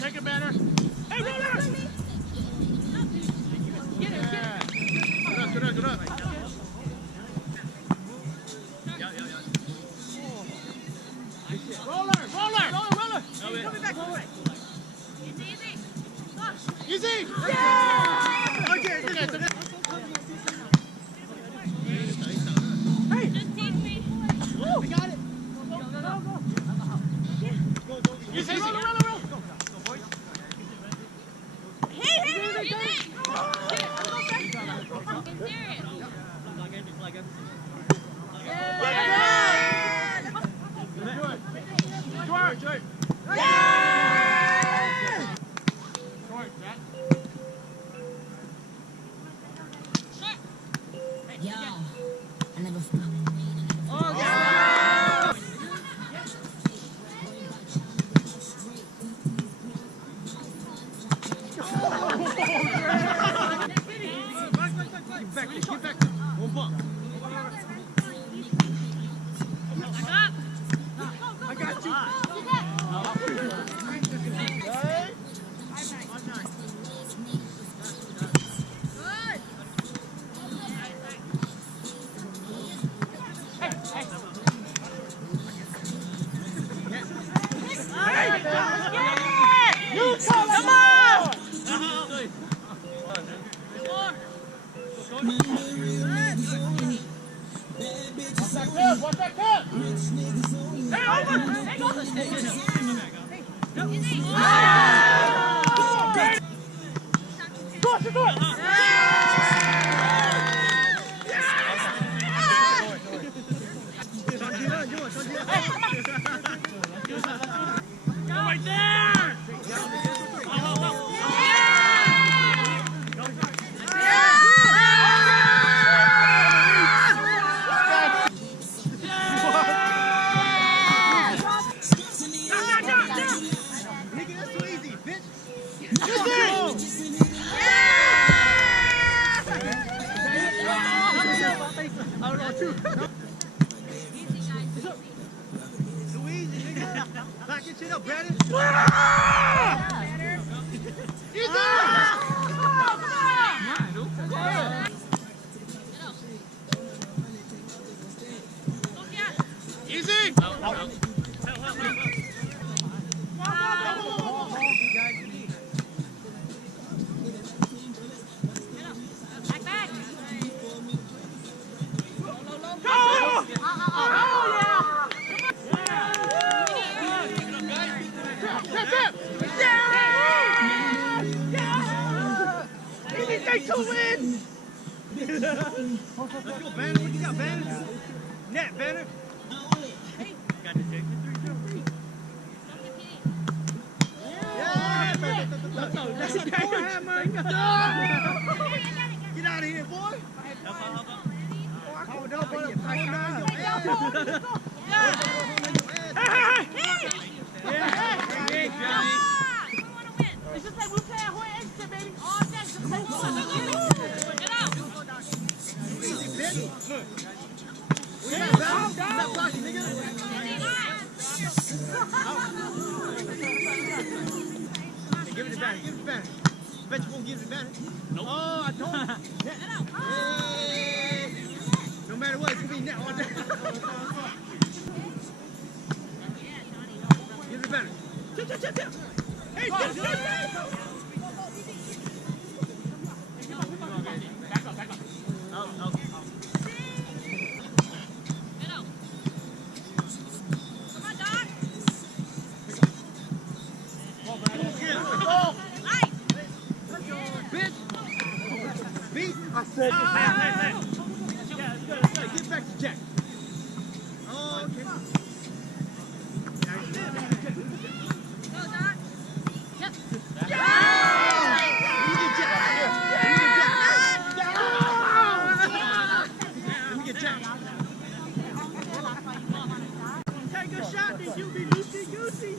Take it, Banner. Hey, roller! Get it. Good up. Roller! Coming back. Easy! Yeah! Okay. Hey! Just teach me. I got it. Go. Easy, roll. Get back. One bump. I got you. What's that cup? Hey, over! Do it! Go right there! Back your chin up, Brandon. Easy! Take two wins! Let's go, Banner. What you got, Banner? Net, Banner. Got the Jake. Yeah! That's a hammer! Get out of here, boy! Hold up, hold up. It's just like we play at Hoy Exit, baby. All day. Just play get out. Stop blocking, nigga. Give it to Banner. Bet you won't give it to Banner. Nope. Oh, I told you. No matter matter what, it's gonna be net all day. Get it better. Tip. Hey, tip. I said, Yeah, let's go. Get back to Jack. Oh, okay. Go, Doc. Yep. Take a shot, then you be loosey-goosey.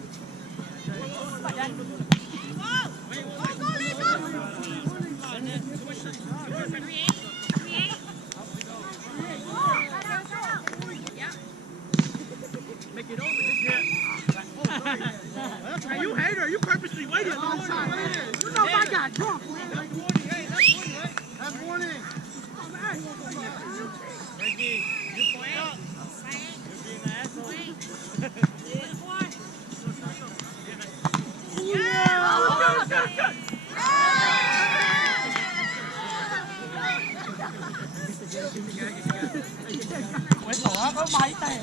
Make it over. Hey, you hater. You purposely waited a long time. you know I got drunk, man. That's warning. Hey, that's warning, right? That's warning. Ricky, you point up. You're being an asshole. Yeah! Quay tổ có máy tè.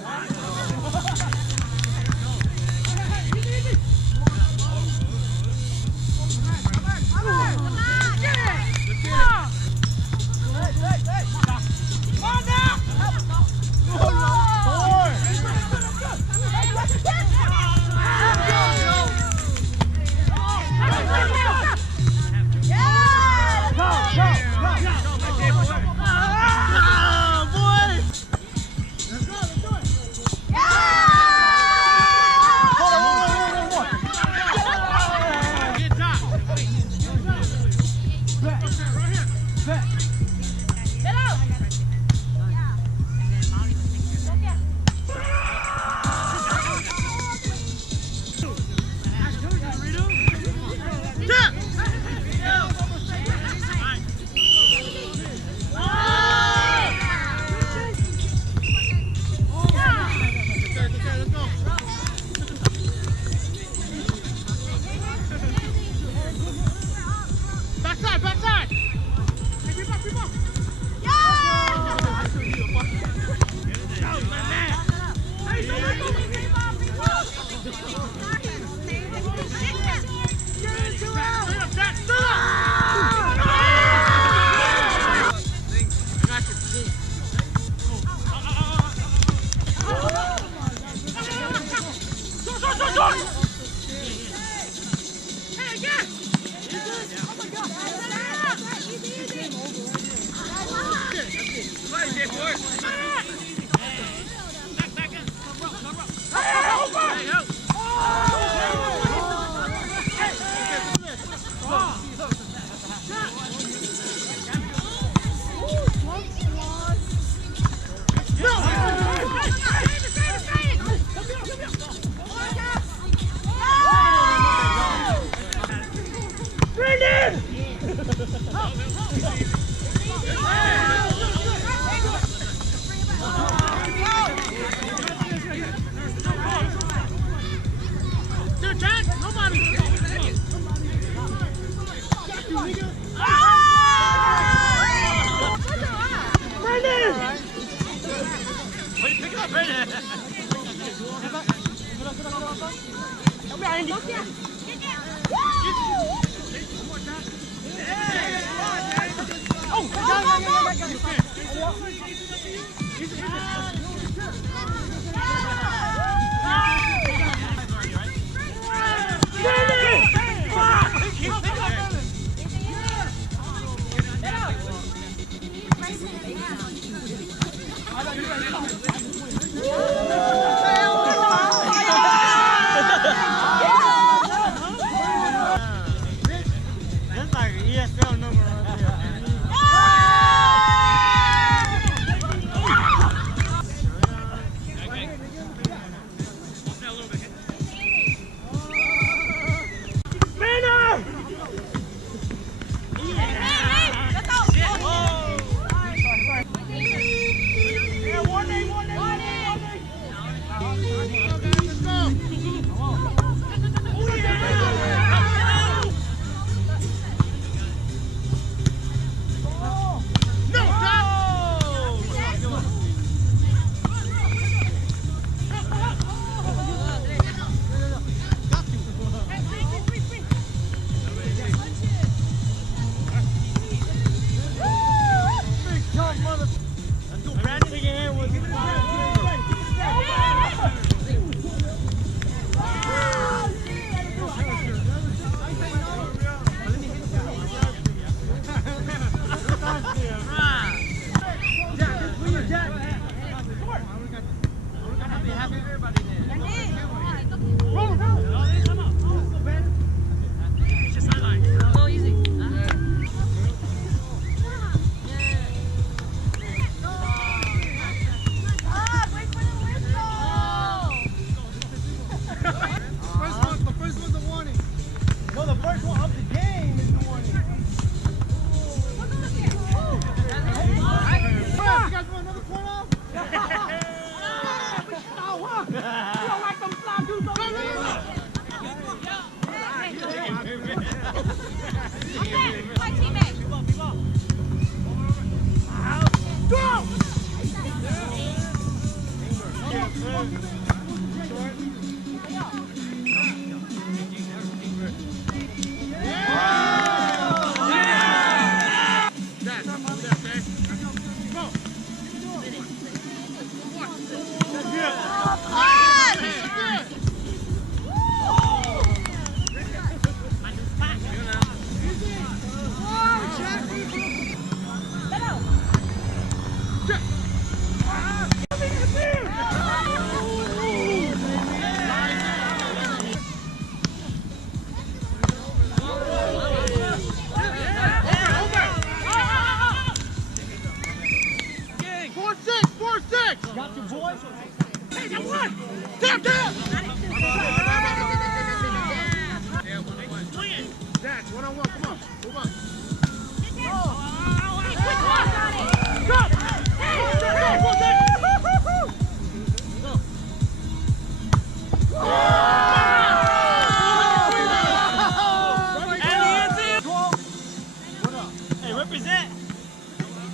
Hey, represent.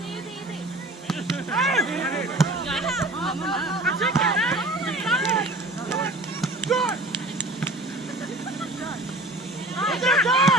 Easy. Hey! Good. Good!